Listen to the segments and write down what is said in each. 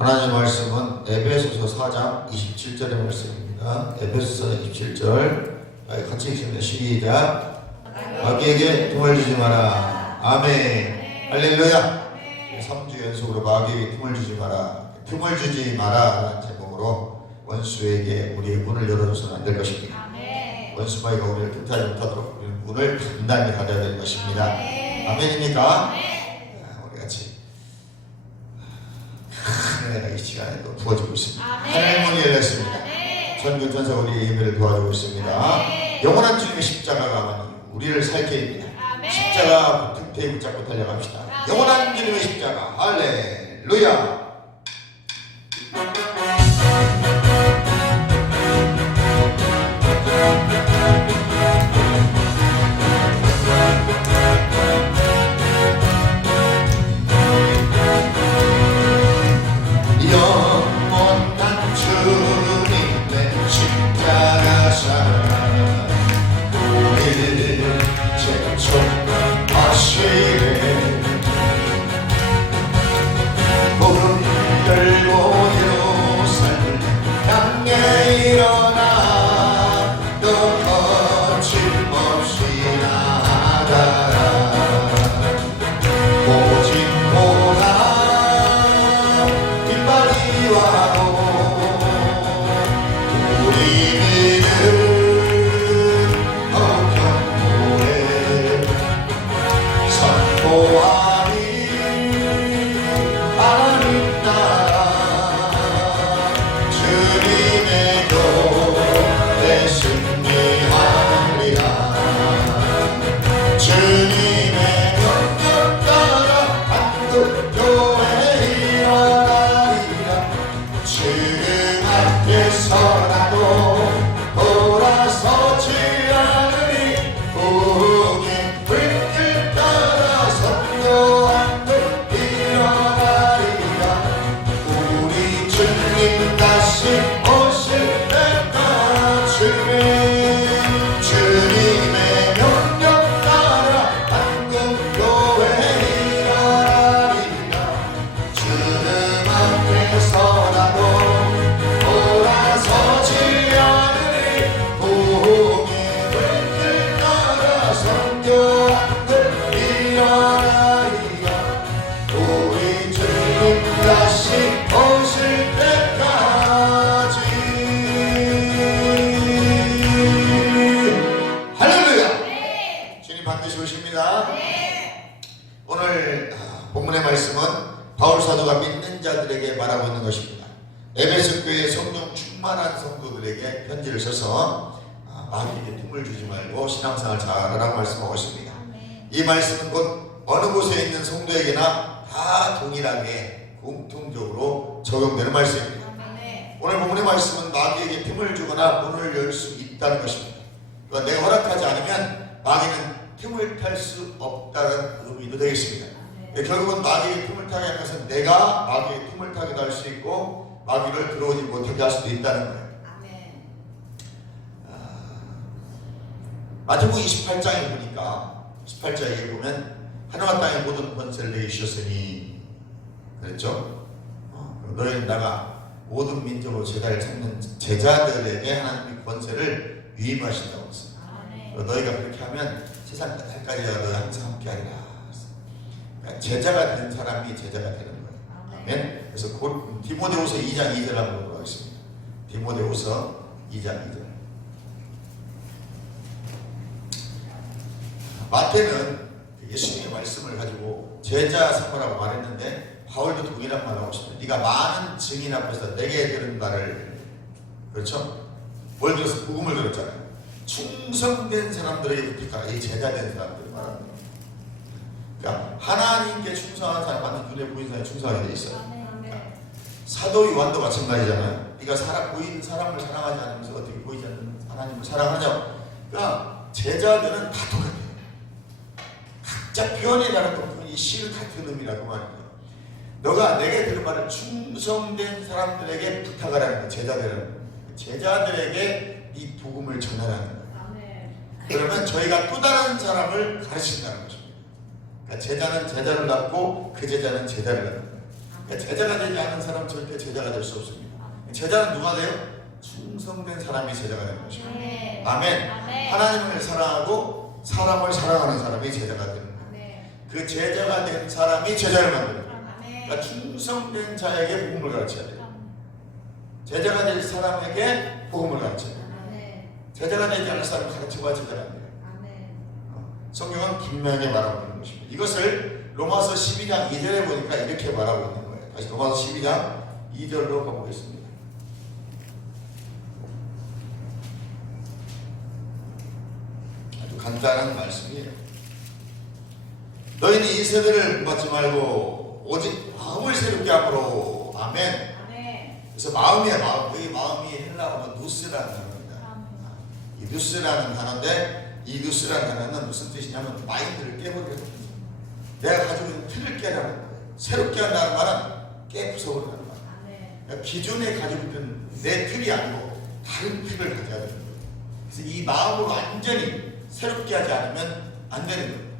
하나님의 말씀은 에베소서 4장 27절의 말씀입니다. 에베소서 27절 같이 읽습니다. 시작. 마귀에게 틈을 주지 마라. 아멘. 할렐루야. 3주 연속으로 마귀에게 틈을 주지 마라. 틈을 주지 마라 라는 제목으로 원수에게 우리의 문을 열어줘서는 안 될 것입니다. 원수마귀가 우리를 틈타지 못하도록 우리는 문을 단단히 닫아야 될 것입니다. 아멘입니까? 우리 같이 큰 은혜가 이 시간에 또 부어지고 있습니다. 하늘의 문이 열렸습니다. 전교전사 우리의 예배를 도와주고 있습니다. 영원한 주님의 십자가가 우리를 살게 합니다. 십자가 틈태에 붙잡고 달려갑시다. 영원한 주님의 십자가. 할렐루야. 영원한 주님의 십자가 사랑 우리를 재촉하시네. 문을 열고 요셉을 향해 일어나 또 거침없이 나아가라. 오직 보라 빗발이 와도 우리 믿음 어경고에 선포하리. 하나님 나라 주님의 교회 승리하리라. 주님의 명령 따라 한국교회 일어나리라. 지금 앞에서라도 돌아서지 않으리. 우리 불길 따라 선교한들 일어나리라. 우리 주님 다시 오실 때까지 주님의 명령 따라 한국교회 일어나리라. 주님 앞에서라도 돌아서지 않으리. 복의 불길 따라 선교한들 일어나리라. 우리 주님 다시 오실 때까지. 할렐루야. 주님 반드시 오십니다. 오늘 본문의 말씀은 바울 사도가 믿는 자들에게 말하고 있는 것입니다. 에베소 교회 성령 충만한 성도들에게 편지를 써서 마귀에게 틈을 주지 말고 신앙생활 잘하라고 말씀하고 있습니다. 이 말씀은 곧 어느 곳에 있는 성도에게나 다 동일하게 공통적으로 적용되는 말씀입니다. 오늘 본문의 말씀은 마귀에게 틈을 주거나 문을 열 수 있다는 것입니다. 그러니까 내가 허락하지 않으면 마귀는 틈을 탈 수 없다는 의미도 되겠습니다. 결국은 마귀의 틈을 타게 하는 것은 내가 마귀의 틈을 타기도 할 수 있고 마귀를 들어오지 못하게 할 수도 있다는 거예요. 마태복음 28장에 보니까 18장에 보면 하늘과 땅의 모든 권세를 내게 주셨으니 그랬죠? 너희는 나가 모든 민족으로 제자를 찾는 제자들에게 하나님의 권세를 위임하신다고 했습니다. 너희가 그렇게 하면 세상 끝날까지 너희 항상 함께하리라. 그러니까 제자가 된 사람이 제자가 되는 거예요. 아멘. 그래서 디모데후서 2장 2절 한번 보도록 하겠습니다. 디모데후서 2장 2절. 마태는 예수님의 말씀을 가지고 제자 삼으라고 말했는데 바울도 동일한 말을 하고 싶어요. 네가 많은 증인 앞에서 내게 들은 말을, 그렇죠? 뭘 들어서 복음을 들었잖아요. 충성된 사람들에게 붙을까? 이 제자된 사람들이 말하는 거예요. 그러니까 하나님께 충성한 사람은 눈에 보이는 사람이 충성하게 돼 있어요. 그러니까 사도 요한도 마찬가지잖아요. 네가 보이는 사람을 사랑하지 않으면서 어떻게 보이지 않는 하나님을 사랑하냐고. 그러니까 제자들은 다 똑같아요. 각자 표현이 다른 이 시를 같은 의미라고 말합니다. 너가 내게 들은 말을 충성된 사람들에게 부탁하라는 거예요. 제자들에게 이 복음을 전하라는 거예요. 그러면 저희가 또 다른 사람을 가르친다는 것입니다. 그러니까 제자는 제자를 낳고 그 제자는 제자를 낳는 거예요. 그러니까 제자가 되지 않은 사람 절대 제자가 될 수 없습니다. 제자는 누가 돼요? 충성된 사람이 제자가 되는 것입니다. 아멘. 하나님을 사랑하고 사람을 사랑하는 사람이 제자가 되는 거예요. 그 제자가 된 사람이 제자를 만드는 거예요. 그러니까 충성된 자에게 복음을 가르쳐야 돼요. 제자가 될 사람에게 복음을 가르쳐야 돼요. 제자가 되지 않을 사람을 가르쳐봐야 제자가 안 돼요. 성경은 분명하게 말하고 있는 것입니다. 이것을 로마서 12장 2절에 보니까 이렇게 말하고 있는 거예요. 다시 로마서 12장 2절로 가보겠습니다. 아주 간단한 말씀이에요. 너희는 이 세대를 본받지 말고 오직 마음을 새롭게 함으로. 아멘. 그래서 마음이야, 마음. 이 마음이 헬라어로 누스라는 단어입니다. 이 누스라는 단어인데, 이 누스라는 단어는 무슨 뜻이냐면 마인드를 깨버리는 거예요. 내가 가지고 있는 틀을 깨라는 거예요. 새롭게 한다는 말은 깨 부숴버리는 말이에요. 그러니까 기존에 가지고 있던 내 틀이 아니고 다른 틀을 가져야 되는 거예요. 그래서 이 마음으로 완전히 새롭게 하지 않으면 안 되는 거예요.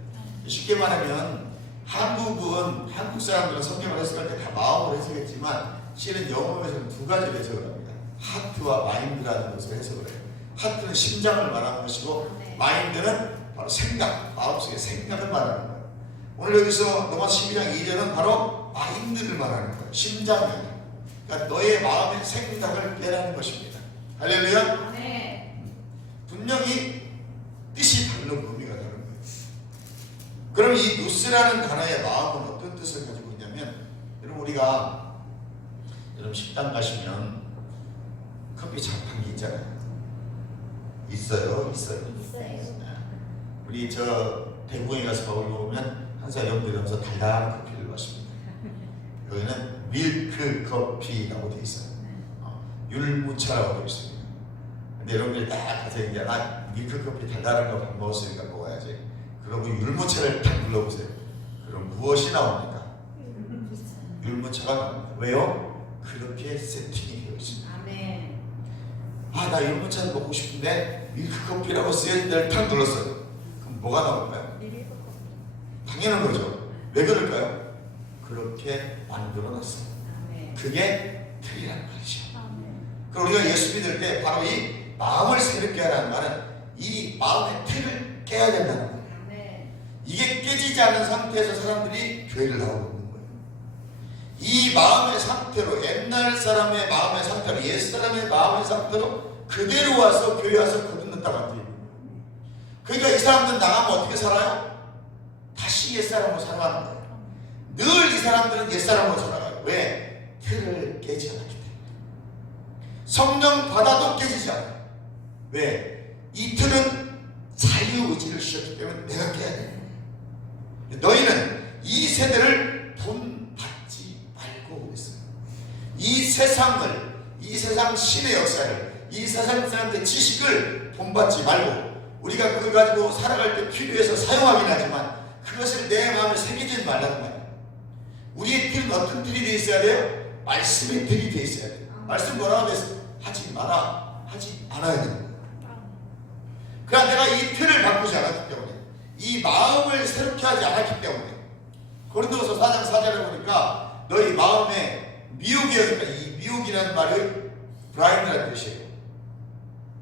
쉽게 말하면 한국 사람들은 성경을 해석할 때 다 마음으로 해석했지만 실은 영어에서는 두 가지로 해석을 합니다. 하트와 마인드라는 것을 해석을 해요. 하트는 심장을 말하는 것이고 마인드는 바로 생각, 마음속의 생각을 말하는 거예요. 오늘 여기서 로마서 12장 2절은 바로 마인드를 말하는 거예요. 심장이에요. 그러니까 너의 마음의 생각을 깨라는 것입니다. 할렐루야. 분명히 뜻이 다른 의미가 다른 거예요. 그럼 이 누스라는 단어의 마음은 어떤 뜻을 가지고 있냐면, 여러분 우리가 식당 가시면 커피 자판기 있잖아요. 있어요. 우리 저 대구에 가서 밥을 먹으면 항상 연구하면서 달달한 커피를 마십니다. 여기는 밀크 커피라고 되어 있어요. 율무차라고 되어 있습니다. 근데 여러분들 딱 가서 이제 밀크 커피 달달한 거 밥 먹었으니까 먹어야지. 그러고 율무차를 딱 눌러보세요. 그럼 무엇이 나옵니까? 율무차가 나옵니다. 왜요? 그렇게 세팅이 되어 있습니다. 나 율무차를 먹고 싶은데 밀크커피라고 쓰여진 데를 탁 눌렀어요. 그럼 뭐가 나올까요? 당연한 거죠. 왜 그럴까요? 그렇게 만들어놨어요. 그게 틀이라는 말이죠. 그럼 우리가 예수 믿을 때 바로 이 마음을 새롭게 하라는 말은 이 마음의 틀을 깨야 된다는 거예요. 이게 깨지지 않은 상태에서 사람들이 교회를 나오고 있는 거예요. 이 마음의 상태로, 옛날 사람의 마음의 상태로, 옛사람의 마음의 상태로 그대로 와서 교회 와서 거듭났다고 합니다. 그러니까 이 사람들은 나가면 어떻게 살아요? 다시 옛사람으로 살아가는 거예요. 늘 이 사람들은 옛사람으로 살아가요. 왜? 틀을 깨지 않았기 때문에. 성령 받아도 깨지지 않아요. 왜? 이 틀은 자유의지를 씌웠기 때문에 내가 깨야 돼요. 너희는 이 세대를 본받지 말고 그랬어요. 이 세상을, 이 세상 신의 역사를, 이 세상 사람들의 지식을 본받지 말고, 우리가 그걸 가지고 살아갈 때 필요해서 사용하긴 하지만 그것을 내 마음에 새기지 말라는 말이에요. 우리의 틀은 어떤 틀이 되어 있어야 돼요? 말씀의 틀이 되어 있어야 돼요. 말씀 뭐라고 되어 있어요? 하지 마라, 하지 않아야 되는 거예요. 그러나 내가 이 틀을 바꾸지 않았기 때문에, 이 마음을 새롭게 하지 않았기 때문에, 고린도서 4장 4절에 보니까 너희 마음에 미혹이 여기니까, 이 미혹이라는 말이 브라인드라는 뜻이에요.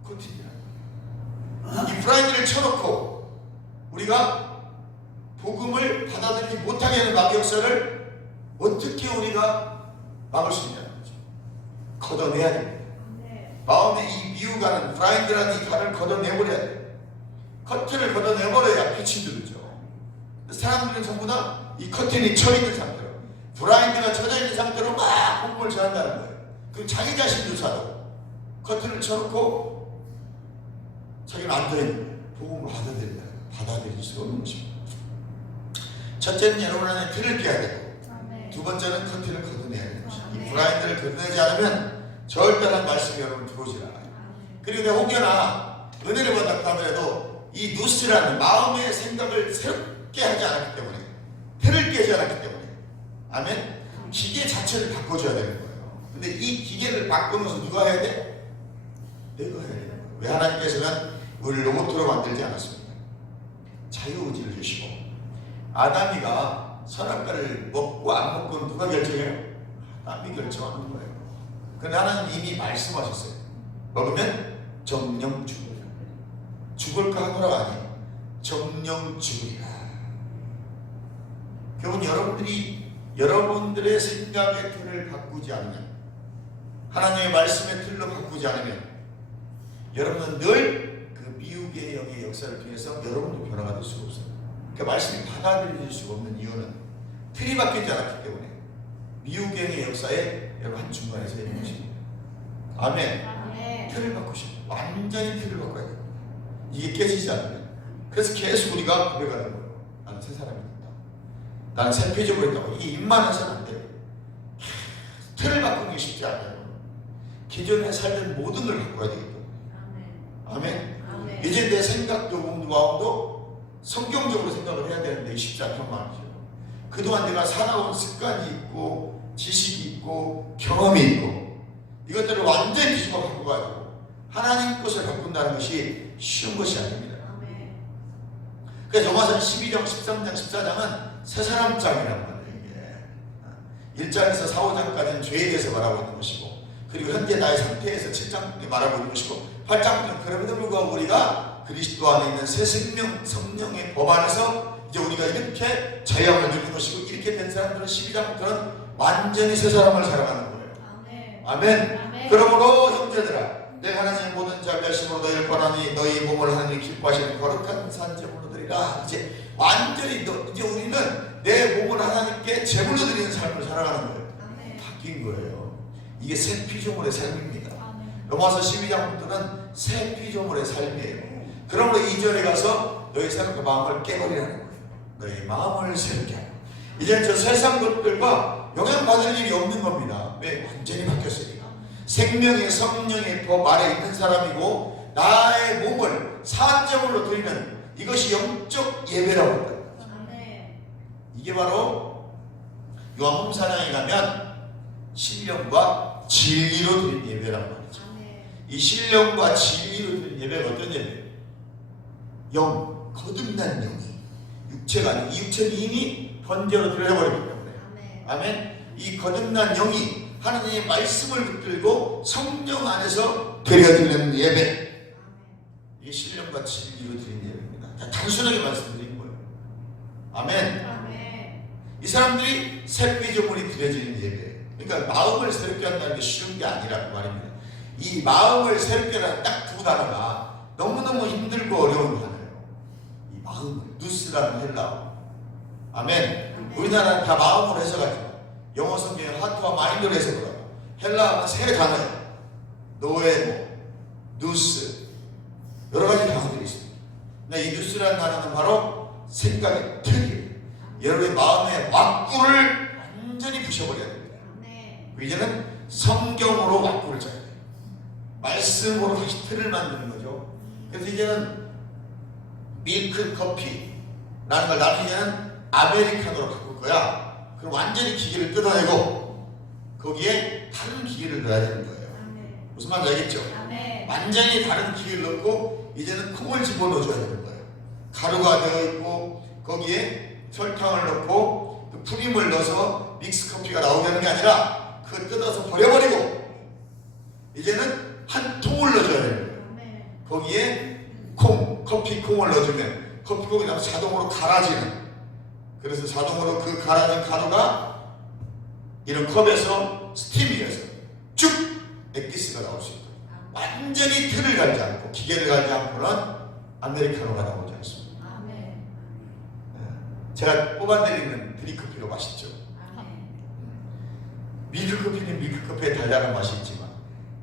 코팅이라는 이 브라인드를 쳐놓고 우리가 복음을 받아들이지 못하게 하는 마귀 역사를 어떻게 우리가 막을 수 있냐는 거죠. 걷어내야 됩니다. 마음에 이 미혹하는 브라인드라는 이 칼을 걷어내버려야 돼요. 커튼을 걷어내버려야 빛이 들죠. 사람들은 전부 다 이 커튼이 쳐있는 상태로, 브라인드가 쳐져있는 상태로 막 복음을 전한다는 거예요. 그럼 자기 자신조차도 커튼을 쳐놓고 자기는 앉아있는 복음을 받아들일 수 없는 것입니다. 첫째는 여러분 안에 틀을 깨야 되고, 두 번째는 커튼을 걷어내야 되는 것입니다. 이 브라인드를 걷어내지 않으면 절대한 말씀이 여러분 들어오질 않아요. 그리고 내가 혹여나 은혜를 받았다 하더라도 이 누스라는 마음의 생각을 새롭게 하지 않았기 때문에, 틀을 깨지 않았기 때문에, 아멘? 기계 자체를 바꿔줘야 되는 거예요. 근데 이 기계를 바꾸면서 누가 해야 돼? 내가 해야 돼요. 왜? 하나님께서는 우리를 로봇으로 만들지 않았습니다. 자유의지를 주시고, 아담이가 선악과를 먹고 안 먹고는 누가 결정해요? 남이 결정하는 거예요. 그런데 하나님 이미 말씀하셨어요. 먹으면 정령 죽으리라. 죽을까 하노라가 아니에요. 정령 죽으리라. 결국 여러분들이 여러분들의 생각의 틀을 바꾸지 않으면, 하나님의 말씀의 틀로 바꾸지 않으면, 여러분은 늘 그 미혹의 영의 역사를 통해서 여러분도 변화가 될 수가 없어요. 그 말씀이 받아들여질 수가 없는 이유는 틀이 바뀌지 않았기 때문에 미혹의 영의 역사에 여러분 한 중간에 서 있는 것입니다. 아멘. 아멘. 틀을 바꾸시고 완전히 틀을 바꿔야 돼요. 이게 깨지지 않으면. 그래서 계속 우리가 고백하는 거예요. 나는 새 사람이 됐다. 나는 새 표적을 했다고. 이게 입만 해서는 안 돼요. 틀을 바꾸기 쉽지 않아요. 기존에 살던 모든 걸 바꿔야 되기 때문에. 아멘. 아멘. 이제 내 생각도 마음도 성경적으로 생각을 해야 되는데 쉽지 않단 말이죠. 그동안 내가 살아온 습관이 있고 지식이 있고 경험이 있고 이것들을 완전히 뒤집어 바꿔가지고 하나님 것을 바꾼다는 것이 쉬운 것이 아닙니다. 아멘. 그래서 로마서 12장, 13장, 14장은 새 사람장이라는 거예요. 이게 1장에서 4, 5장까지는 죄에 대해서 말하고 있는 것이고, 그리고 현재 나의 상태에서 7장에 말하고 있는 것이고, 8장부터는 그럼에도 불구하고 우리가 그리스도 안에 있는 새 생명, 성령의 법 안에서 이제 우리가 이렇게 자유함을 누리는 것이고, 이렇게 된 사람들은 12장부터는 완전히 새 사람을 살아가는 거예요. 아멘. 아멘. 아멘. 그러므로 형제들아, 내가 하나님의 모든 자비하심으로 너희를 권하니 너희 몸을 하나님이 기뻐하시는 거룩한 산제물로 드리라. 이제 완전히 이제 우리는 내 몸을 하나님께 제물로 드리는 삶을 살아가는 거예요. 아멘. 바뀐 거예요. 이게 새 피조물의 삶입니다. 아멘. 로마서 12장부터는 새 피조물의 삶이에요. 그러므로 2절에 가서 너희 생각과 마음을 깨버리라는 거예요. 너희 마음을 새롭게 하고. 이제는 저 세상 것들과 영향받을 일이 없는 겁니다. 왜? 완전히 바뀌었으니까. 생명의 성령의 법 아래 있는 사람이고 나의 몸을 산제물로 드리는 이것이 영적 예배라고 합니다. 아멘. 이게 바로 요한복음 4장에 가면 신령과 진리로 드린 예배란 말이죠. 아멘. 이 신령과 진리로 드린 예배가 어떤 예배예요? 영, 거듭난 영이 육체가 아니고 이 육체는 이미 번제로 드려버렸기 때문에. 아멘. 아멘. 이 거듭난 영이 하나님의 말씀을 붙들고 성령 안에서 드려지는 예배, 이게 신령과 진리로 드린 예배입니다. 단순하게 말씀드린 거예요. 아멘. 아멘. 이 사람들이 새 피조물이 드려지는 예배, 그러니까 마음을 새롭게 한다는 게 쉬운 게 아니라고 말입니다. 이 마음을 새롭게 하는 딱 두 단어가 너무너무 힘들고 어려운 단어예요. 이 마음을, 누스라는 헬라어. 아멘. 우리나라는 다 마음으로 해석하죠. 영어 성경에 하트와 마인드로 해석을 하고, 헬라어는 세 단어예요. 노에모, 누스, 여러 가지 단어들이 있습니다. 근데 이 누스라는 단어는 바로 생각의 틀이에요. 여러분의 마음의 왁구를 완전히 부셔버려야 됩니다. 아멘. 이제는 성경으로 왁구를 짜야 돼요. 말씀으로 다시 틀을 만드는 거죠. 그래서 이제는 밀크 커피라는 걸 나는 이제는 아메리카노로 바꿀 거야. 그럼 완전히 기계를 뜯어내고 거기에 다른 기계를 넣어야 되는 거예요. 아멘. 무슨 말인지 알겠죠? 아멘. 완전히 다른 기계를 넣고 이제는 콩을 집어넣어줘야 되는 거예요. 가루가 되어있고 거기에 설탕을 넣고 그 프림을 넣어서 믹스 커피가 나오게 게 아니라 그거 뜯어서 버려버리고 이제는 한 통을 넣어줘야 되는 거예요. 아멘. 거기에 콩, 커피 콩을 넣어주면 커피 콩이 나서 자동으로 갈아지는, 그래서 자동으로 그 갈아진 가루가 이런 컵에서 스팀이어서 쭉 액기스가 나올 수 있고, 완전히 틀을 갈지 않고 기계를 갈지 않고는 아메리카노가 나오지 않습니다. 아멘. 제가 뽑아드리는 드립커피가 맛있죠. 아멘. 밀크커피는 밀크커피에 달달한 맛이 있지만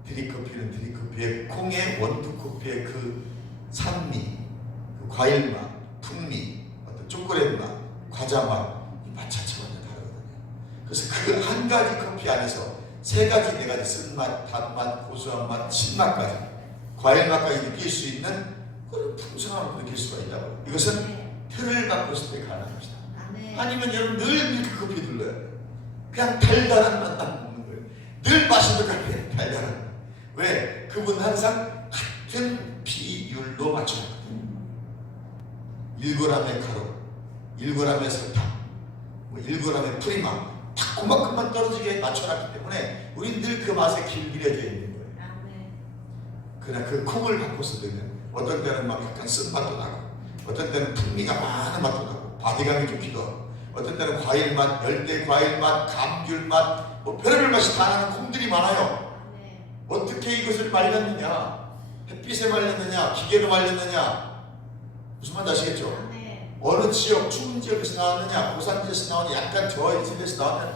드립커피는 드립커피의 콩의 원두커피의 그 산미, 그 과일맛, 풍미, 어떤 초콜릿 맛, 과자 맛, 이 맛 자체가 완전 다르거든요. 그래서 그 한 가지 커피 안에서 세 가지, 네 가지 쓴맛, 단맛, 고소한 맛, 신맛까지, 과일 맛까지 느낄 수 있는 그런 풍성함을 느낄 수가 있다고. 이것은 틀을 바꿨을 때 가능한 것이다. 아멘. 아니면 여러분 늘 밀크커피 눌러요. 그냥 달달한 맛만 먹는 거예요. 늘 마시는 카페 달달한. 왜? 그분 항상 같은 비율로 맞춰놨거든요. 1g의 가루, 1g의 설탕, 1g의 프리마, 딱 그만큼만 떨어지게 맞춰놨기 때문에 우리는 늘 그 맛에 길들여져 있는 거예요. 아멘. 그러나 그 콩을 바꿔서 넣으면 어떤 때는 막 약간 쓴맛도 나고, 어떤 때는 풍미가 많은 맛도 나고, 바디감이 좋기도 하고, 어떤 때는 과일 맛, 열대 과일 맛, 감귤 맛, 뭐 별의별 맛이 다 나는 콩들이 많아요. 아멘. 어떻게 이것을 말렸느냐? 햇빛에 말렸느냐? 기계로 말렸느냐? 무슨 말인지 아시겠죠? 아멘. 어느 지역, 추운 지역에서 나왔느냐? 고산지에서 나오느냐? 약간 저온 지역에서 나오는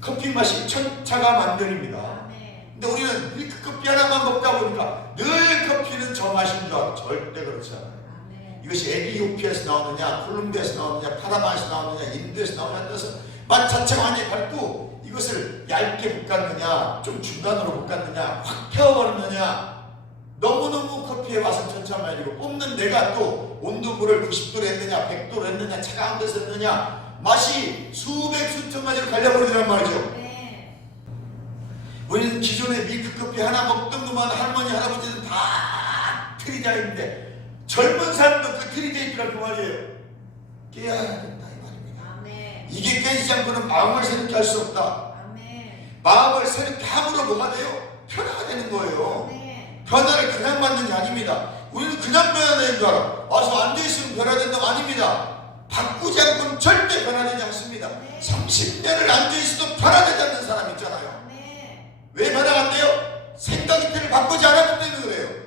커피 맛이 천차가 만별입니다. 아멘. 근데 우리는 밀크 커피 하나만 먹다 보니까 늘 커피는 저 맛인 줄 알고 절대 그렇지 않아요. 아멘. 이것이 에티오피아에서 나오느냐, 콜롬비아에서 나오느냐, 파나마에서 나오느냐, 인도에서 나오느냐 따라서 맛 자체가 완전히 다르고, 이것을 얇게 볶았느냐, 좀 중간으로 볶았느냐, 확 태워버렸느냐, 너무너무 커피의 맛은 천차만별이고, 뽑는 내가 또 온도불을 90도로 했느냐, 100도로 했느냐, 차가운 데서 했느냐, 맛이 수백 수천 가지로 갈려버리더란 말이죠. 아멘. 우리는 기존에 밀크커피 하나 먹던 것만 할머니 할아버지는 다 트리다인데, 젊은 사람도 그 트리데이트라고 말이에요. 깨야 된다 이 말입니다. 아멘. 이게 깨지지 않고는 마음을 새롭게 할 수 없다. 아멘. 마음을 새롭게 함으로 뭐가 돼요? 변화가 되는 거예요. 아멘. 변화를 그냥 받는 게 아닙니다. 우리는 그냥 변화되는 줄 알아. 와서 앉아있으면 변화된다고 아닙니다. 바꾸지 않고는 절대 변화되지 않습니다. 30년을 앉아있어도 변화되지 않는 사람 있잖아요. 아멘. 왜 변화가 안 돼요? 생각의 틀을 바꾸지 않았기 때문에 그래요.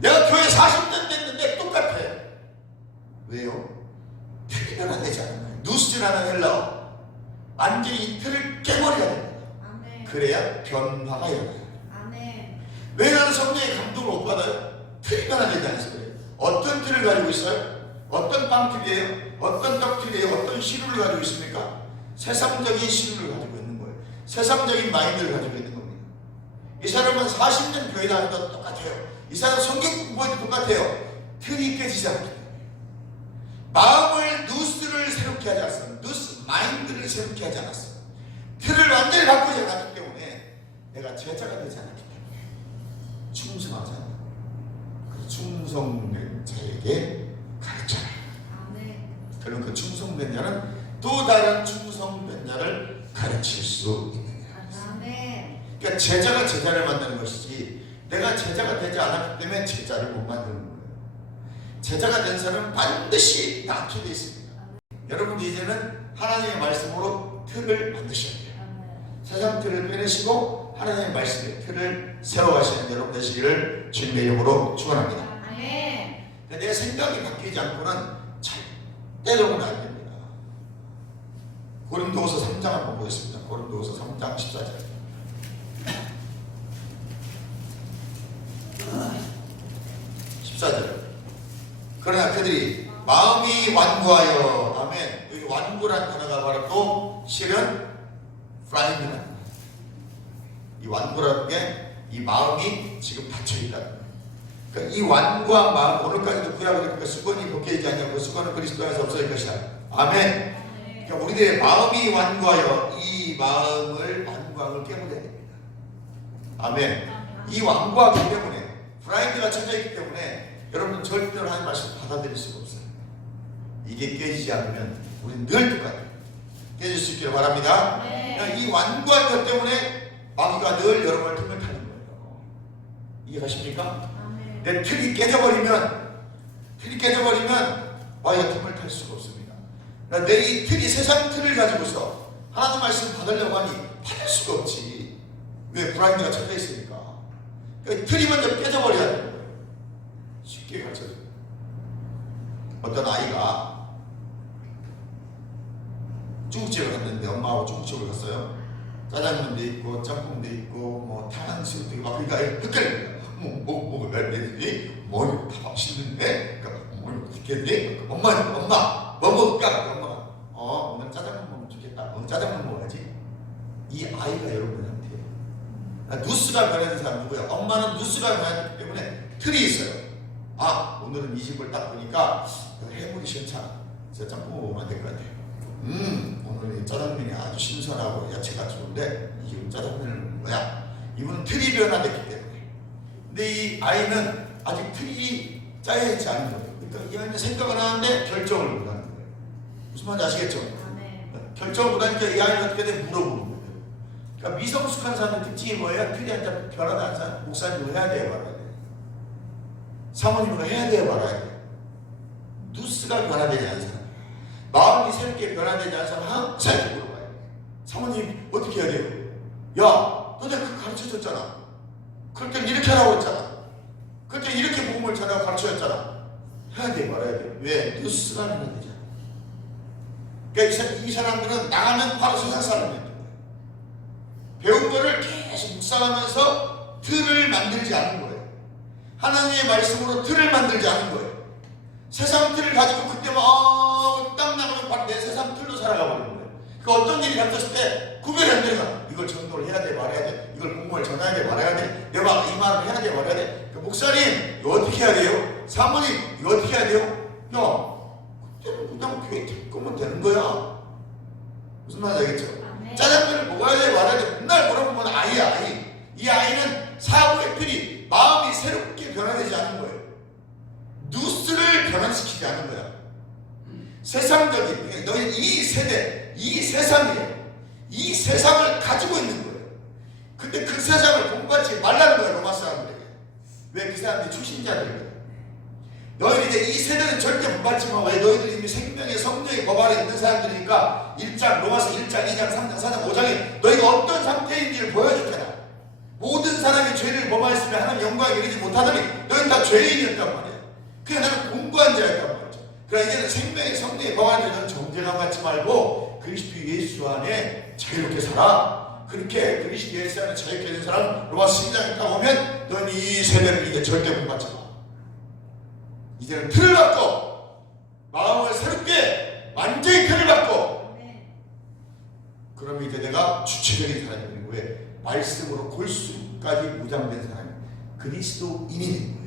내가 교회 40년 됐는데 똑같아. 왜요? 틀이 변화되지 않은 거예요. 누스라는 헬라어. 완전히 이 틀을 깨버려야 됩니다. 아멘. 그래야 변화가 일어나요. 아멘. 왜 나는 성령의 감동을 못 받아요? 틀이 변화되지 않아서 그래요. 어떤 틀을 가지고 있어요? 어떤 빵틀이에요? 어떤 떡틀이에요? 어떤 시루를 가지고 있습니까? 세상적인 시루를 가지고 있는 거예요. 세상적인 마인드를 가지고 있는 겁니다. 이 사람은 40년 교회 다녀도 똑같아요. 이 사람 성경 공부해도 똑같아요. 틀이 깨지지 않기 때문에. 마음을 누스를 새롭게 하지 않았어. 누스 마인드를 새롭게 하지 않았어. 틀을 완전히 바꾸지 않았기 때문에 내가 제자가 되지 않았기 때문에 충성하지 않아요. 그 충성된 자에게 가르쳐라. 아멘. 그럼 그 충성된 자는 또 다른 충성된 자를 가르칠 수 있는 자입니다. 아멘. 그러니까 제자가 제자를 만드는 것이지, 내가 제자가 되지 않았기 때문에 제자를 못 만드는 거예요. 제자가 된 사람은 반드시 낳게 되어 있습니다. 여러분 이제는 하나님의 말씀으로 틀을 만드셔야 돼요. 아멘. 세상 틀을 빼내시고 하나님의 말씀의 틀을 세워가시는 여러분 되시기를 주님의 이름으로 축원합니다. 아멘. 내 생각이 바뀌지 않고는 절대로는 안 됩니다. 고린도후서 3장 한번 보겠습니다. 고린도후서 3장 14절. 14절. 그러나 그들이 마음이 완고하여, 아멘. 여기 완고란 단어가 바로 또 실은 프라이드는, 이 완고라는 게 이 마음이 지금 닫혀있다. 그러니까 이 완고한 마음, 오늘까지도 구약을 그러니까 수건이 벗겨지지 않냐고, 수건은 그리스도 안에서 없어질 것이다. 아멘. 그러니까 우리들의 마음이 완고하여 이 마음을 완고함을 깨물어야 됩니다. 아멘. 이 완고하기 때문에, 프라이드가 쳐져있기 때문에 여러분은 절대로 하나님 말씀 받아들일 수가 없어요. 이게 깨지지 않으면 우리는 늘 똑같아요. 깨질 수 있기를 바랍니다. 네. 이 완고한 것 때문에 마귀가 늘 여러분을 틈을 타는 거예요. 이해가십니까? 아멘. 내 틀이 깨져버리면 마귀가 틈을 탈 수가 없습니다. 내 이 틀이 세상 틀을 가지고서 하나님 말씀 받으려고 하니 받을 수가 없지. 왜? 브라인드가 쳐져 있으니까. 그러니까 틀이 먼저 깨져버려야 되는 거예요. 쉽게 가르쳐줘요. 어떤 아이가 중국집을 갔는데 엄마하고 중국집을 갔어요. 짜장면도 있고 짬뽕도 있고 뭐 탕수육도 있고 막 그러니까 헷갈려요. 뭐 먹어야 되지? 뭐 다 맛있는데? 그러니까 뭐 어떻게 돼? 엄마 뭐 먹을까? 엄마가 오늘 짜장면 먹으면 좋겠다. 오늘 짜장면 먹어야지. 이 아이가 여러분한테 누스가 변하는 사람 누구야? 엄마는 누스가 변하기 때문에 틀이 있어요. 오늘은 이 집을 딱 보니까 해물이 괜찮아. 진짜 짬뽕 먹으면 안 될 것 같아요. 오늘 이 짜장면이 아주 신선하고 야채가 좋은데 이 집은 짜장면을 먹는 거야. 이분은 틀이 변화됐기 때문에. 근데 이 아이는 아직 틀이 짜여있지 않은 거예요. 그러니까 이 아이는 생각을 하는데 결정을 못 하는 거예요. 무슨 말인지 아시겠죠? 아멘. 결정을 못하니까 이 아이는 어떻게 돼? 물어보는 거예요. 그러니까 미성숙한 사람의 특징이 뭐예요? 틀이 한자 변하지 않는 사람. 목사님 이거 해야 돼요, 말아야 돼. 사모님 이거 해야 돼요, 말아야 돼. 누스가 변화되지 않는 사람, 마음이 새롭게 변화되지 않는 사람 항상 이렇게 물어봐요. 사모님 어떻게 해야 돼요? 야, 너 내가 그거 가르쳐줬잖아. 그럴 땐 이렇게 하라고 했잖아. 그럴 땐 이렇게 복음을 전하고 가르쳐줬잖아. 해야 돼, 말아야 돼. 왜? 누스가 변화되잖아. 그러니까 이 사람들은 나가면 바로 세상 사람이에요. 배운 거를 계속 묵상하면서 틀을 만들지 않은 거예요. 하나님의 말씀으로 틀을 만들지 않은 거예요. 세상 틀을 가지고 그때 딱 나가면 바로 내 세상 틀로 살아가 버리는 거예요. 그 어떤 일이 닥쳤을 때 구별이 안 되는 거야. 이걸 전도를 해야 돼, 말아야 돼. 이걸 공부를 전해야 돼, 말아야 돼. 내가 이 말을 해야 돼, 말아야 돼. 그 목사님, 이거 어떻게 해야 돼요? 사모님, 이거 어떻게 해야 돼요? 야, 그때는 그냥 교회 듣고만 되는 거야. 무슨 말인지 알겠죠? 짜장면을 먹어야 돼, 말아야 돼. 맨날 물어보면 아이야, 아이. 이 아이는 사고의 틀이 마음이 새롭게 변화되지 않은 거예요. 뉴스를 변화시키지 않은 거야. 세상적인, 너희 이 세대, 이 세상이에요. 이 세상을 가지고 있는 거예요. 근데 그 세상을 본받지 말라는 거예요, 로마 사람들에게. 왜? 그 사람들이 출신자들이거든. 너희들 이제 이 세대는 절대 본받지 마. 왜? 너희들 이미 생명의 성령의 법 안에 있는 사람들이니까 1장, 로마서 1장, 2장, 3장, 4장, 5장에 너희가 어떤 상태인지를 보여줬잖아. 모든 사람이 죄를 범하였으면 하나님 영광에 이르지 못하더니 너희는 다 죄인이었단 말이야. 그냥 나는 공부한 자였단 말이죠. 그러나 이제는 생명의 성령의 법 안에 너는 정죄감 갖지 말고 그리스도 예수 안에 자유롭게 살아. 그렇게 그리스도 예수 안에 자유롭게 된 사람 로마서 12장에 딱 오면 너는 이 세대를 이제 절대 본받지 마. 이제는 틀을 받고 마음을 새롭게 완전히 틀을 받고 그러면 이제 내가 주체적인 사람이 되는 거예요. 말씀으로 골수까지 무장된 사람이 그리스도인이 되는 거예요.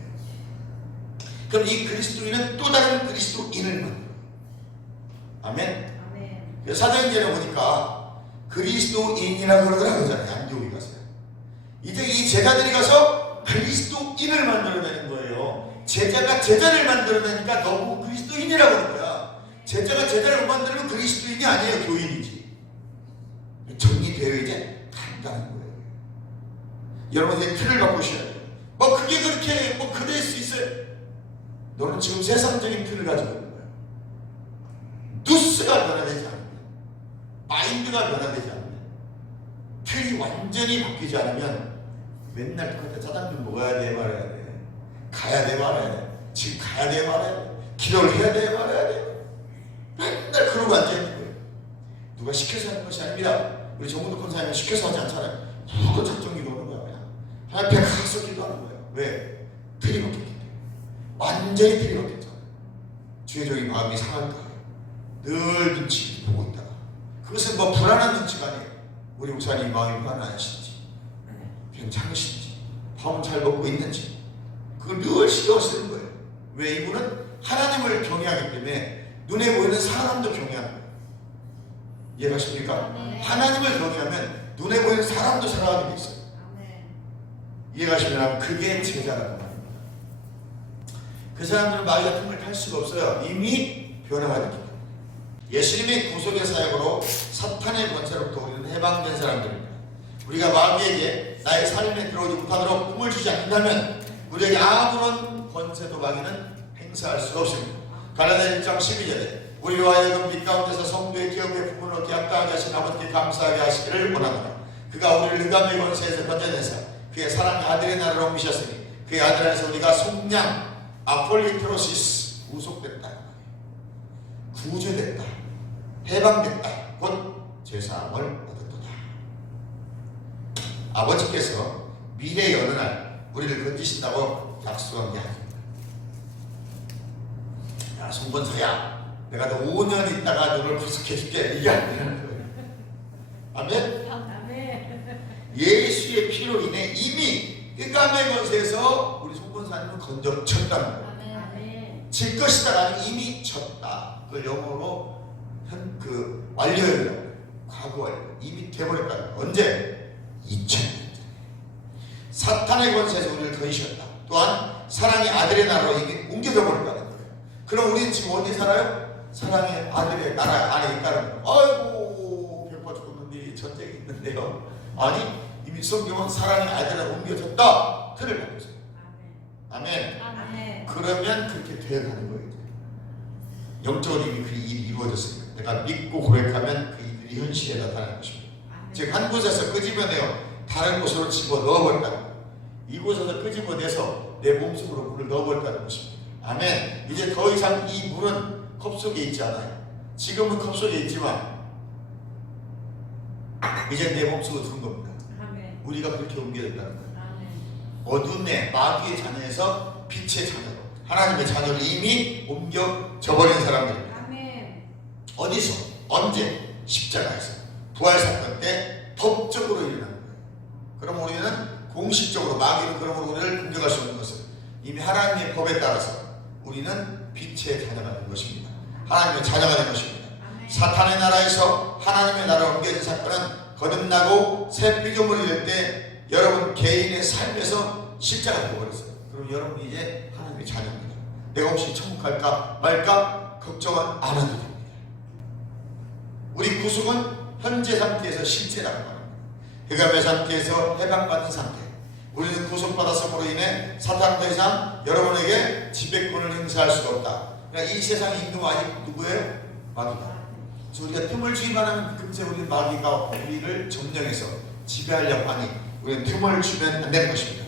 그럼 이 그리스도인은 또 다른 그리스도인을 만들어요. 아멘. 사도행전에 보니까 그리스도인이라고 그러더라고요. 안디옥에 가서요. 이제 이 제자들이 가서 그리스도인을 만들어내는 거예요. 제자가 제자를 만들어내니까 너무 그리스도인이라고 그러는 거야. 제자가 제자를 못 만들면 그리스도인이 아니에요. 교인이지. 정리되어 이제 간다는 거예요. 여러분들이 틀을 바꾸셔야 돼요. 뭐 그게 그렇게 뭐 그럴 수 있어요. 너는 지금 세상적인 틀을 가지고 있는 거야. 뉴스가 변화되지 않으면, 마인드가 변화되지 않으면, 틀이 완전히 바뀌지 않으면 맨날 똑같아. 짜장면 먹어야 돼, 말아야 돼. 가야 돼, 말아야 돼. 지금 가야 돼, 말아야 돼. 기도를 해야 돼, 말아야 돼. 맨날 그러고 앉아있는 거예요. 누가 시켜서 하는 것이 아닙니다. 우리 정문도 권사님은 시켜서 하지 않잖아요. 무조건 작정 기도하는 거야. 그냥 하나님 앞에 가서 기도하는 거예요. 왜? 틀이 바뀌기 때문에. 완전히 틀이 바뀌었잖아요. 주의적인 마음이 상할까? 늘 눈치 보고 있다가 그것은 뭐 불안한 눈치가 아니에요. 우리 목사님 마음이 불안하신지 괜찮으신지 밥은 잘 먹고 있는지 그걸 늘 신경 쓰는 거예요. 왜? 이분은 하나님을 경외하기 때문에 눈에 보이는 사람도 경외하는 거예요. 이해가십니까? 하나님을 경외하면 눈에 보이는 사람도 사랑하는 게 있어요. 이해가시면 그게 제자라는 말입니다. 그 사람들은 마귀 같은 걸 탈 수가 없어요. 이미 변화가 됐기 때문에. 예수님의 구속의 사역으로 사탄의 권세로부터 우리는 해방된 사람들입니다. 우리가 마귀에게 나의 삶에 들어오지 못하도록 꿈을 주지 않는다면 우리에게 아무런 권세도 마귀는 행사할 수가 없습니다. 갈라디아 1장 12절에 우리로 하여금 빛 가운데서 성도의 기업의 부분을 얻게 합당하게 하신 아버지께 감사하게 하시기를 원합니다. 그가 우리를 흑암의 권세에서 건져내사 그의 사랑의 아들의 나라로 옮기셨으니 그의 아들 안에서 우리가 속량 아폴리트로시스 구속됐다, 구제됐다, 해방됐다, 곧 제사함을 얻었도다. 아버지께서 미래의 어느 날 우리를 건지신다고 약속한 게 아닙니다. 야, 송건서야, 내가 너 5년 있다가 너를 구속해줄게. 이게 아니라는 거예요. 아멘? 예수의 피로 인해 이미 흑암의 권세에서 우리 송건사님은 건져졌다는 거예요. 질 것이다라는 이미 졌다. 그걸 영어로 완료예요. 과거 완료. 이미 돼버렸다는 거예요. 언제? 2000년. 사탄의 권세에서 우리를 건지셨다. 또한 사랑의 아들의 나라로 이미 옮겨져 버렸다는 거예요. 그럼 우리는 지금 어디 살아요? 사랑의 아들의 나라 안에 있다는 거예요. 아이고 있는데요. 아니 이미 성경은 사랑의 아들로 옮겨졌다. 틀을 갖고 있어요. 아멘. 아멘. 그러면 그렇게 되어가는 거예요. 영적으로 이미 그 일이 이루어졌습니다. 내가 믿고 고백하면 그 일이 현실에 나타나는 것입니다. 즉 한 곳에서 끄집어내어 다른 곳으로 집어 넣어버린다. 이곳에서 끄집어내서 내 몸속으로 물을 넣어버린다는 것입니다. 아멘. 이제 더 이상 이 물은 컵 속에 있지 않아요. 지금은 컵 속에 있지만 이제 내 몸속으로 들은 겁니다. 아멘. 우리가 그렇게 옮겨졌다는 거예요. 아멘. 어둠의 마귀의 자녀에서 빛의 자녀로 하나님의 자녀를 이미 옮겨져 버린 사람들입니다. 아멘. 어디서? 언제? 십자가에서 부활사건 때 법적으로 일어난 거예요. 그럼 우리는 공식적으로 마귀는 그러므로 우리를 공격할 수 없는 것은 이미 하나님의 법에 따라서 우리는 빛의 자녀가 된 것입니다. 하나님의 자녀가 된 것입니다. 아멘. 사탄의 나라에서 하나님의 나라로 옮겨진 사건은 거듭나고 새 피조물이 될 때 여러분 개인의 삶에서 십자가가 되어버렸어요. 그럼 여러분이 이제 하나님의 자녀입니다. 내가 혹시 천국 갈까 말까 걱정은 안 해도 됩니다. 우리 구속은 현재 상태에서 실제라고 말합니다. 흑암의 상태에서 해방받은 상태. 우리는 구속받았음으로 인해 사탄은 더 이상 여러분에게 지배권을 행사할 수가 없다. 그러니까 이 세상의 임금은 아직 누구예요? 마귀다. 그래서 우리가 틈을 주기만 하면 금세 우리 마귀가 우리를 점령해서 지배하려고 하니 우리는 틈을 주면 안 되는 것입니다.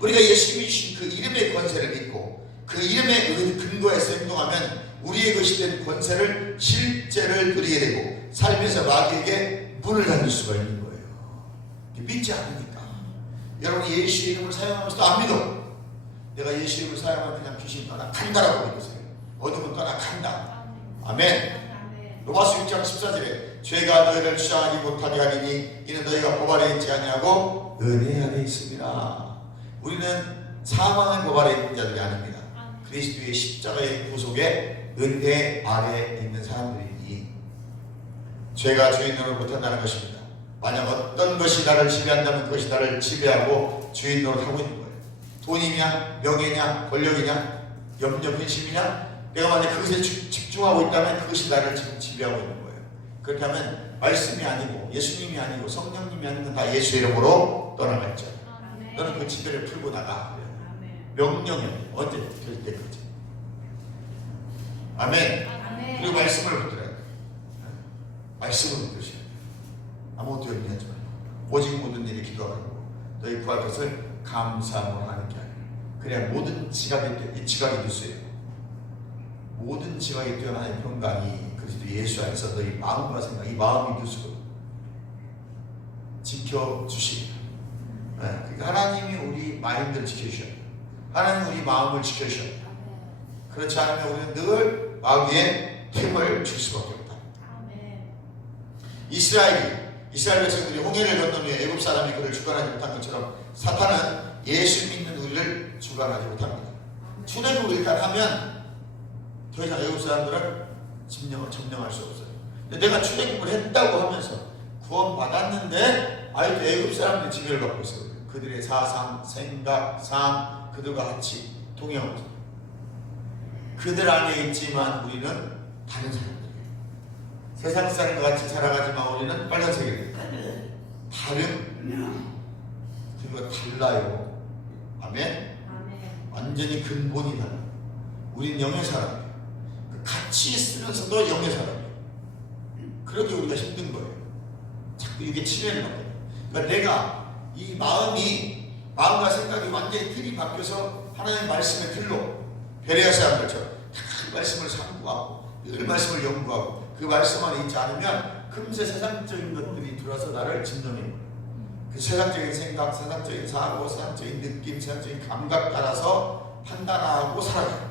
우리가 예수님이 주신 그 이름의 권세를 믿고 그 이름의 근거에서 행동하면 우리의 것이 된 권세를 실제를 누리게 되고 삶에서 마귀에게 문을 닫을 수가 있는 거예요. 믿지 않으니까. 여러분이 예수 이름을 사용하면서도 안 믿어. 내가 예수 이름을 사용하면 그냥 귀신 떠나간다라고 믿으세요. 어둠은 떠나간다. 아멘. 로마서 6장 14절에 죄가 너희를 주장하지 못하게 하리니 이는 너희가 법 아래 있지 아니하고 은혜 아래 있습니다. 우리는 사망의 법 아래 있는 자들이 아닙니다. 그리스도의 십자가의 구속에 은혜 아래 있는 사람들이니 죄가 주인으로 못한다는 것입니다. 만약 어떤 것이 나를 지배한다면 그것이 나를 지배하고 주인 노릇하고 있는 거예요. 돈이냐 명예냐 권력이냐 염려 근심이냐 내가 만약 그것에 집중하고 있다면 그것이 나를 지금 지배하고 있는 거예요. 그렇게 하면 말씀이 아니고 예수님이 아니고 성령님이 아니고 다 예수 이름으로 떠나갔죠. 너는 그 지배를 풀고 나가. 명령이 언제 될 때까지. 아멘. 그리고 말씀을 붙들어야 돼. 말씀을 붙드셔야 돼. 아무것도 얘기하지 말고 오직 모든 일이 기도하고 너희 구할 것을 감사함으로 하는 게 아니라 그래야 모든 지각이 뉴스예요. 모든 지각이 뛰어나는 평강이 그리스도 예수 안에서 너희 마음과 생각 이 마음이 뉴스거든. 지켜주시리라. 그러니까 하나님이 우리 마인드를 지켜주셔야 돼요. 하나님은 우리 마음을 지켜주셔야 돼요. 그렇지 않으면 우리는 늘 마귀의 틈을 줄 수밖에 없다. 이스라엘 백성들이 홍해를 건너며 애굽 사람이 그를 주관하지 못한 것처럼 사탄은 예수 믿는 우리를 주관하지 못합니다. 출애굽을 일단 하면 더 이상 애굽 사람들은 점령할 수 없어요. 근데 내가 출애굽을 했다고 하면서 구원받았는데 아직도 애굽 사람들이 지배를 받고 있어요. 그들의 사상, 생각, 삶 그들과 같이 동행하고 있어요. 그들 안에 있지만 우리는 다른 사람들이에요. 세상 사람과 같이 살아가지만 우리는 빨간색이에요. 다른 그리고 달라요. 아멘. 완전히 근본이 달라. 우리는 영의 사람이에요. 같이 있으면서도 영의 사람이에요. 그러게 우리가 힘든 거예요. 자꾸 이게 치매를 받거든요. 그러니까 내가 이 마음과 생각이 완전히 틀이 바뀌어서 하나님의 말씀의 틀로 베레아 사람들처럼 다 말씀을 상고하고 늘 말씀을 연구하고 그 말씀 안에 있지 않으면 금세 세상적인 것들이 들어와서 나를 짓누는 거예요. 그 세상적인 생각, 세상적인 사고, 세상적인 느낌, 세상적인 감각 따라서 판단하고 살아가요.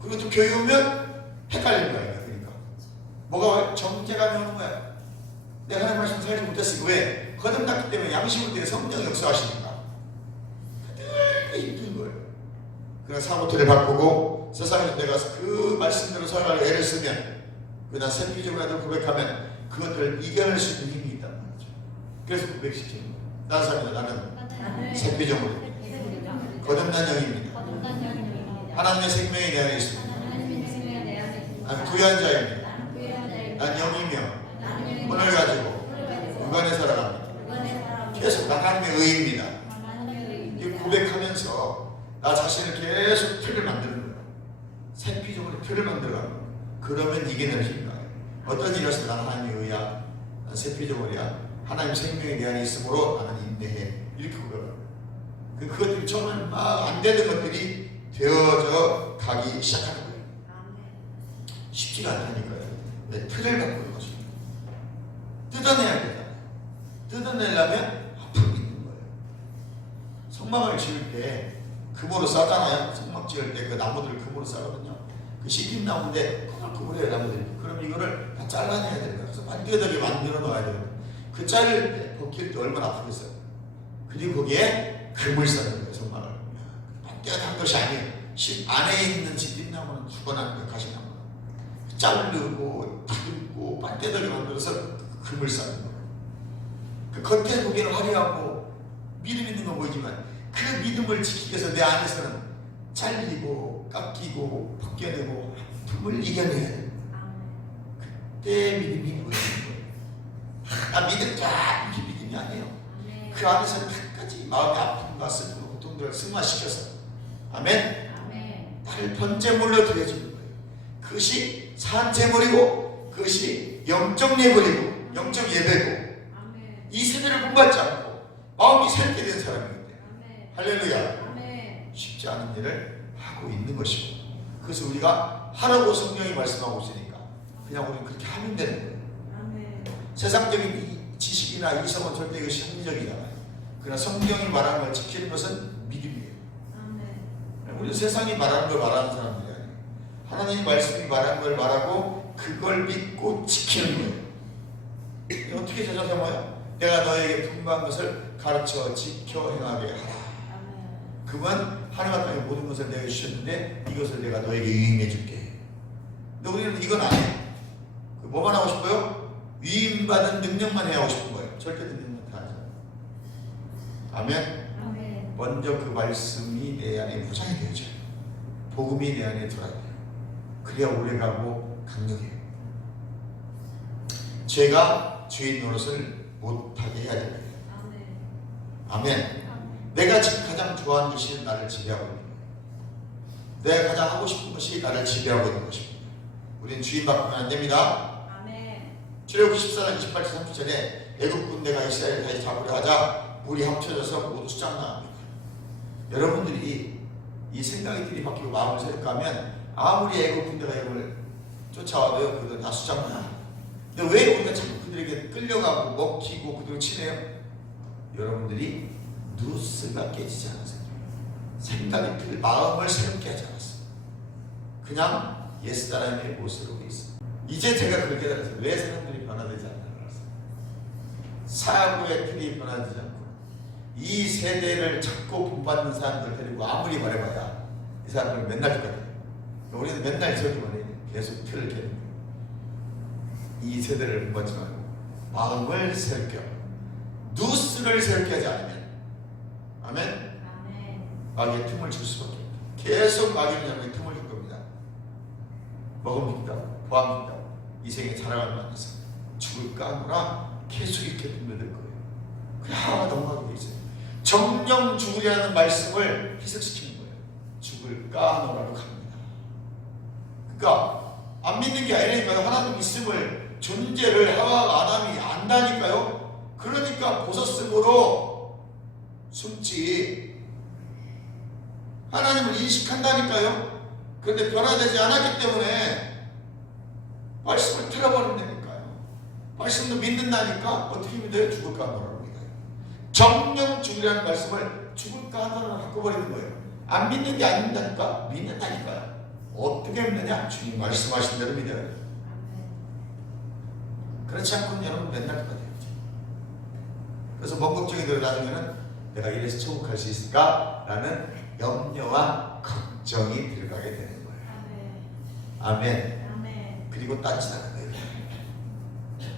그리고 또 교회 오면 헷갈리는 거예요. 그러니까 뭐가 정죄감이 오는 거야. 내가 하나님 말씀 살지 못했으니까 왜? 거듭났기 때문에 양심을 때문에 성령 역사하시니까 늘 힘든 거예요. 그래서 사고틀을 바꾸고 세상에서 내가 그 말씀대로 살아가려 애를 쓰면 그나 생피적으로 고백하면 그것들을 이겨낼 수 있는 힘이 있단 말이죠. 그래서 고백시키는 거예요. 나는 사람이다. 나는 생피적으로 거듭난 영입니다. 하나님의 생명이 내 안에 있습니다. 나는 부유한 자입니다. 난 영이며 오늘 가지고 육안에 살아갑니다. 육안에 살아갑니다. 계속 하나님의 의입니다. 하나님의 이 의입니다. 고백하면서 나 자신을 계속 틀을 만드는 거예요. 새 피조물의 틀을 만들어가는 거예요. 그러면 이겨낼 힘이 나요. 어떤 일이 있어도 난 하나님의 의야. 난 새 피조물이야. 하나님 생명이 내 안에 있으므로 나는 인내해. 이렇게 고백해요. 그것들이 처음에는 막 안 되는 것들이 되어져 가기 시작하는 거예요. 아멘. 쉽지가 않다니까요. 왜 틀을 바꾸는 거죠. 뜯어내야 되잖아요. 뜯어내려면 아픔이 있는 거예요. 성막을 지을 때 금으로 싸잖아요. 성막 지을 때 그 나무들을 금으로 싸거든요. 그 시집 나무인데 그물그물해요 나무들이. 그럼 이거를 다 잘라내야 되는 거예요. 그래서 반듯하게 만들어 놓아야 돼요. 그 자를 때 벗길 때 얼마나 아프겠어요. 그리고 거기에 금을 싸는 거예요. 성막을. 반듯한 것이 아니에요. 집 안에 있는 시집나무는 죽어나는 거예요. 가시나무는. 자르고 뜯고 반듯하게 만들어서 금을 싸는 거예요. 그 겉에 보기에는 화려하고 믿음 있는 거 보이지만 그 믿음을 지키기 위해서 내 안에서는 잘리고 깎이고 벗겨내고 아픔을 이겨내야 돼요. 그때 믿음이 보이는 거예요. 나 믿음자 이렇게 믿음이 아니에요. 아멘. 그 안에서는 끝까지 마음의 아픔과 슬픔과 고통들을 승화시켜서 아멘. 아멘. 나를 번제물로 드려주는 거예요. 그것이 산제물이고 그것이 영적 예물이고 영적 예배고 아멘. 이 세대를 본받지 않고 마음이 새롭게 된 사람이기 때문에 아멘. 할렐루야. 아멘. 쉽지 않은 일을 하고 있는 것이고 그래서 우리가 하라고 성경이 말씀하고 있으니까 그냥 우리는 그렇게 하면 되는 거예요. 아멘. 세상적인 이 지식이나 이성은 절대 이것이 합리적이잖아요. 그러나 성경이 말하는 걸 지키는 것은 믿음이에요. 아멘. 우리는 세상이 말하는 걸 말하는 사람들이 아니에요. 하나님 말씀이 말하는 걸 말하고 그걸 믿고 지키는 거예요. 어떻게 제자 삼아요? 내가 너에게 분부한 것을 가르쳐 지켜 행하게 하라. 아멘. 그만 하나님 앞에 모든 것을 내가 주셨는데 이것을 내가 너에게 위임해 줄게. 근데 우리는 이건 안 해요. 뭐만 하고 싶어요? 위임받은 능력만 해야 하고 싶은 거예요. 절대 능력만 다 하죠. 아멘. 아멘. 먼저 그 말씀이 내 안에 무장이 되어져요. 복음이 내 안에 들어야 돼요. 그래야 오래가고 강력해요. 죄가 주인 노릇을 못하게 해야 됩니다. 아멘. 아멘. 아멘. 내가 지금 가장 좋아하는 것이 나를 지배하고 있는 거예요. 내가 가장 하고 싶은 것이 나를 지배하고 있는 것입니다. 우리는 주인 바꾸면 안 됩니다. 아멘. 출애굽기 14장 28절 30절에 애굽 군대가 이스라엘을 다시 잡으려 하자 물이 합쳐져서 모두 수장당합니다. 여러분들이 이 생각이 들이바뀌고 마음을 새롭게하면 아무리 애굽 군대가 여러분을 쫓아와도요 그들은 다 수장당합니다. 근데 왜 우리가 자꾸 그들에게 끌려가고 먹히고 그들을 치네요? 여러분들이 누스가 깨지지 않았어요. 생각이 틀 마음을 새롭게 하지 않았어요. 그냥 옛사람의 모습으로 있어요. 이제 제가 그걸 깨달았어요. 왜 사람들이 변화되지 않나 알았어요. 사고의 틀이 변화되지 않고 이 세대를 찾고 본받는 사람들 데리고 아무리 말해봐야 이 사람들은 맨날 똑같아요. 우리는 맨날 저기만 해요. 계속 틀을 깨는 거예요. 이 세대를 본받지 말고 마음을 새롭게 하고 누스를 새롭게 하지 않으면 아멘? 아멘. 마귀의 틈을 줄 수밖에 없다. 계속 마귀는 여러분에게 틈을 줄 겁니다. 먹읍니다. 보합니다. 이 생에 자랑을 만나서 죽을까 하노라 계속 이렇게 분별될 거예요. 그냥 넘어가게 돼 있어요. 정령 죽으려는 말씀을 희석시키는 거예요. 죽을까 하노라로 갑니다. 그러니까 안 믿는 게 아니라니까요. 하나님 있음을 존재를 하와가 아담이 안다니까요. 그러니까 보석성으로 숨지 하나님을 인식한다니까요. 그런데 변화되지 않았기 때문에 말씀을 틀어버린다니까요. 말씀도 믿는다니까 어떻게 믿어요? 죽을까 하노라로 믿어요. 정령 죽으라는 말씀을 죽을까 하노라로 바꿔버리는 거예요. 안 믿는 게 아닌다니까 믿는다니까요. 어떻게 믿느냐? 주님 말씀하신 대로 믿어요. 아멘. 그렇지 않고는 여러분 맨날 똑같아요. 그래서 먼 걱정이 들어 나중에는 내가 이래서 천국 갈 수 있을까? 라는 염려와 걱정이 들어가게 되는 거예요. 아멘. 아멘. 아멘. 그리고 딴짓하는 거예요.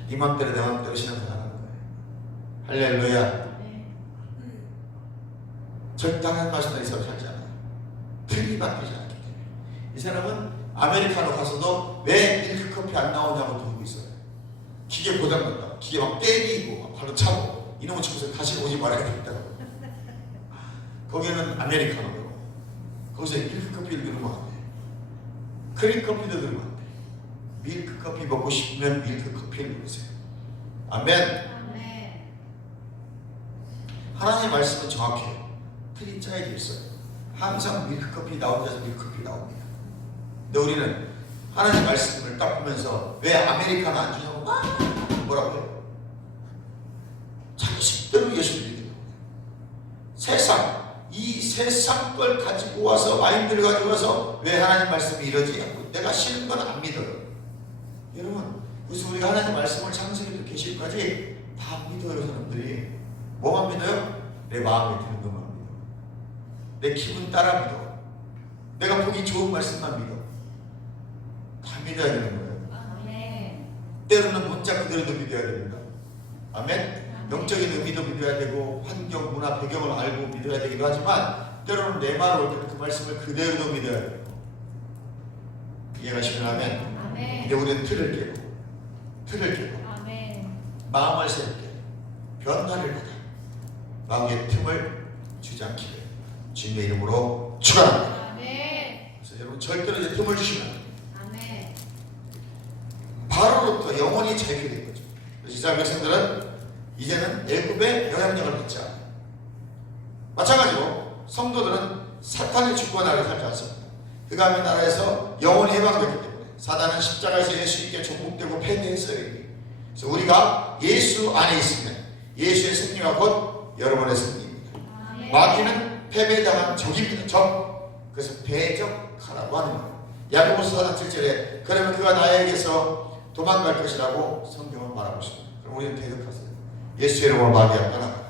네 맘대로 내 맘대로 신앙생활하는 거예요. 할렐루야. 아멘. 적당한 말씀을 있어서 살지 않아요. 틀이 바뀌지 않기 때문에. 이 사람은 아메리카노 가서도 왜 밀크커피 안 나오냐고 들고 있어요. 기계 고장났다. 기계 막 때리고 막 발로 차고 이놈의 청소에 다시 오지 말아야 된다고. 거기는 아메리카노고 거기서 밀크커피를 넣으면 안 돼. 크림커피도 넣으면 안 돼. 밀크커피 먹고 싶으면 밀크커피를 넣으세요. 아멘. 아멘. 하나님의 말씀은 정확해요. 틀이 짜여져 있어요. 항상 밀크커피 나온 데서 밀크커피 나옵니다. 근데 우리는 하나님의 말씀을 딱 보면서 왜 아메리카노 안 주냐고 막 뭐라고 해요? 자기 식대로 예수를 믿는 겁니다. 이 세상 걸 가지고 와서 마인드를 가지고 와서 왜 하나님 말씀이 이러지? 하고 내가 싫은 건 안 믿어요. 여러분, 그래서 우리가 하나님 말씀을 창세기부터 계시까지 다 믿어요. 사람들이 뭐만 믿어요? 내 마음에 드는 것만 믿어. 내 기분 따라 믿어. 내가 보기 좋은 말씀만 믿어. 다 믿어야 되는 거예요. 아멘. 때로는 문자 그대로도 믿어야 됩니다. 아멘. 영적인 의미도 믿어야 되고 환경, 문화, 배경을 알고 믿어야 되기도 하지만 때로는 내 말을 올 때는 그 말씀을 그대로도 믿어야 돼요. 이해가시면 아멘. 아멘. 근데 우리는 틀을 깨고 아멘. 마음을 새롭게 변화를 받아 마음의 틈을 주지 않기를 주님의 이름으로 축원합니다. 아멘. 그래서 여러분 절대로 이제 틈을 주시면 아멘. 바로부터 영원히 자유게 된 거죠. 그래서 이스라엘 백성들은 이제는 애굽의 영향력을 받지 않아요. 마찬가지로 성도들은 사탄의 주권 아래 살지 않습니다. 그가 하는 나라에서 영원히 해방됐기 때문에 사단은 십자가에서 예수 있게 종국되고 패배했어요. 그래서 우리가 예수 안에 있으면 예수의 승리가 곧 여러분의 승리입니다. 아멘. 마귀는 패배당한 적입니다. 적. 그래서 배적하라고 하는 거예요. 야고보서 4장 7절에 그러면 그가 나에게서 도망갈 것이라고 성경은 말하고 있습니다. 그럼 우리는 대적하세요. 예수의 이름으로 마귀야 떠나가라.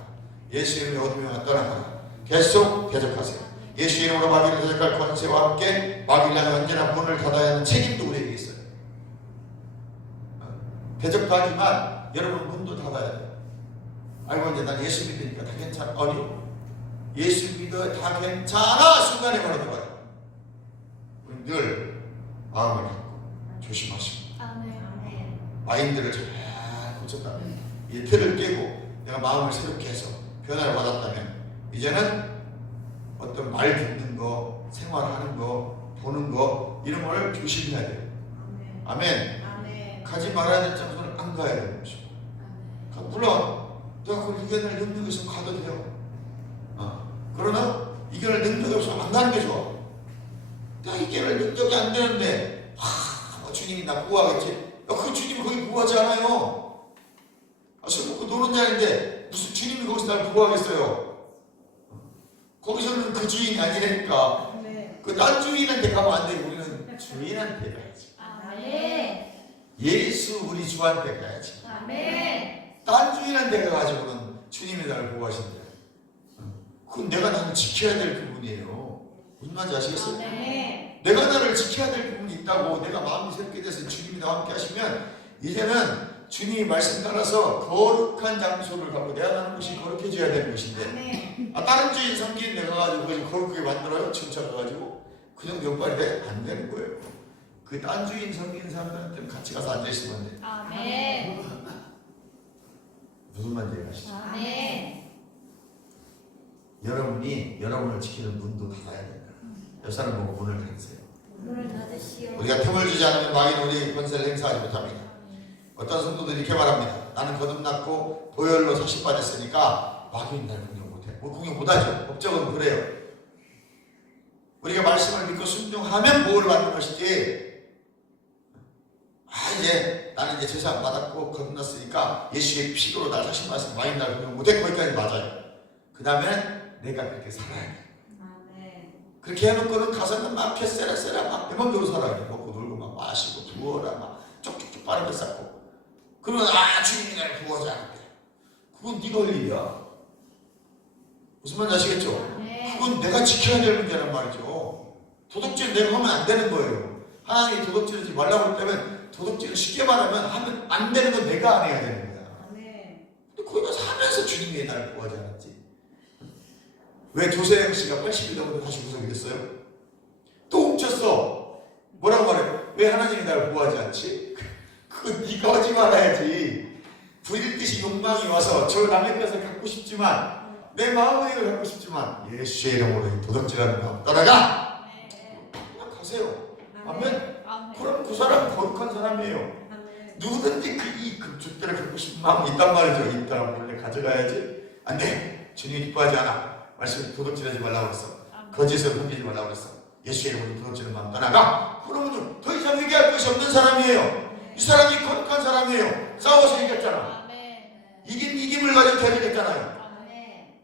예수의 이름으로 어둠이야 떠나가라. 계속 대적하세요. 예수의 이름으로 마귀를 대적할 권세와 함께 마귀를 향해 언제나 문을 닫아야 하는 책임도 우리에게 있어요. 대적도 하지만 여러분 문도 닫아야 돼요. 알고 이제 난 예수 믿으니까 다 괜찮아. 아니 예수 믿어 다 괜찮아 순간에 말하는 거야. 우리 늘 마음을 갖고 조심하시고 아멘. 마인드를 잘 고쳤다면 이 틀을 깨고 내가 마음을 새롭게 해서 변화를 받았다면 이제는 어떤 말 듣는 거, 생활하는 거, 보는 거 이런 걸 조심해야 돼요. 아멘. 아멘. 가지 말아야 될 장소는 안 가야 되는 것이고 물론 내가 그걸 이겨낼 능력이 있으면 가도 돼요. 그러나 이겨낼 능력이 없으면 안 가는 게 좋아. 내가 이겨낼 능력이 안 되는데 주님이 나 구하겠지? 그 주님이 거기 구하지 않아요. 술 먹고 노는 자인데 무슨 주님이 거기서 날 구하겠어요? 거기서는 그 주인이 아니니까 그 딴 주인한테 가면 안 되고 우리는 주인한테 가야지. 아멘. 예수 우리 주한테 가야지. 아멘. 딴 주인한테 가가지고는 주님이 나를 구하신대. 그건 내가 나를 지켜야 될 부분이에요. 무슨 말인지 아시겠어요? 아멘. 내가 나를 지켜야 될 부분이 있다고 내가 마음이 새롭게 돼서 주님이 나와 함께 하시면 이제는 주님이 말씀 따라서 거룩한 장소를 갖고 내가 가는 곳이 거룩해져야 되는 것인데 아멘. 다른 주인 섬긴 내가 가지고 거룩하게 만들어요? 칭찬해가지고 그 정도 역할이 안 되는 거예요. 그 딴 주인 섬긴 사람들한테는 같이 가서 앉아있으면 안 돼. 아멘. 무슨 말인지 아시죠? 아멘. 여러분이 여러분을 지키는 문도 닫아야 된다. 옆 사람 보고 문을 닫으세요. 문을 닫으시오. 우리가 틈을 주지 않으면 마귀는 우리 권세를 행사하지 못합니다. 어떤 성도들이 이렇게 말합니다. 나는 거듭났고 보혈로 사실 빠졌으니까 마귀는 날 공격 못해. 뭐 공격 못하죠. 법적으로 그래요. 우리가 말씀을 믿고 순종하면 보호를 받는 것이지. 이제 나는 이제 제사 안 받았고 거듭났으니까 예수의 피로 날 사실 말씀 마귀는 날 공격 못해. 거기까지 맞아요. 그 다음에 내가 그렇게 살아야 돼. 아멘. 그렇게 해놓고는 가서는 막 캐세라세라 막 내맘대로 살아야 돼. 먹고 놀고 막 마시고 부어라 막 쪽쪽쪽 빠르게 쌓고. 그러면 주님이 나를 구하지 않을게. 그건 네가 할 일이야. 무슨 말인지 아시겠죠? 아멘. 그건 내가 지켜야 될 문제란 말이죠. 도덕질 내가 하면 안 되는 거예요. 하나님이 도덕질하지 말라고 했다면 도덕질을 쉽게 말하면 하면 안 되는 건 내가 안 해야 되는 거야. 아멘. 근데 거기 가서 하면서 주님이 왜 나를 구하지 않았지? 왜 조세영 씨가 80이 넘어도 다시 구속이 됐어요? 또 훔쳤어. 뭐라고 말해? 왜 하나님이 나를 구하지 않지? 그건 네가 하지 말아야지. 부릴 듯이 욕망이 와서 저 남의 것을 갖고 싶지만 내 마음의 것을 갖고 싶지만 예수의 이름으로 이 도둑질하는 마음 떠나가. 그냥 가세요. 아멘. 그럼 그 사람은 거룩한 사람이에요. 누구든지 이 금축들을 갖고 싶은 마음이 있단 말이죠. 있다 몰래 가져가야지. 안 돼. 주님이 기뻐하지 않아. 말씀에 도둑질하지 말라고 그랬어. 거짓을 숨기지 말라고 그랬어. 예수의 이름으로 도둑질하는 마음 떠나가. 그러면 더 이상 얘기할 것이 없는 사람이에요. 이 사람이 거룩한 사람이에요. 싸워서 이겼잖아. 이김을 가지고 대적했잖아요.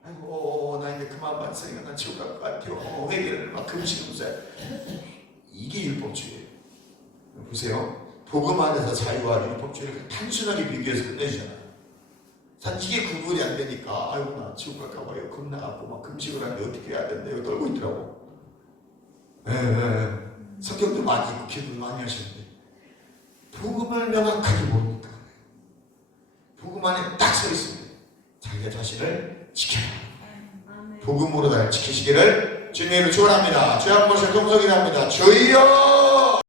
아이고 나 이제 그만 봤으니까 난 지옥 갈 것 같아요. 회개를 막 금식하면서. 이게 율법주의예요. 보세요. 복음 안에서 자유와 율법주의를 단순하게 비교해서 끝내주잖아요. 단 이게 구분이 안 되니까 아이고 나 지옥 갈까 봐요. 겁나갖고 막 금식을 하는데 어떻게 해야 된다 이거 떨고 있더라고. 성경도 많이 읽고 기도도 많이 하시는데 복음을 명확하게 모르니까 복음 안에 딱 서 있습니다. 자기 자신을 지켜라. 복음으로 날 지키시기를 주님으로 축원합니다. 주여 한 번씩 동성이랍니다. 주여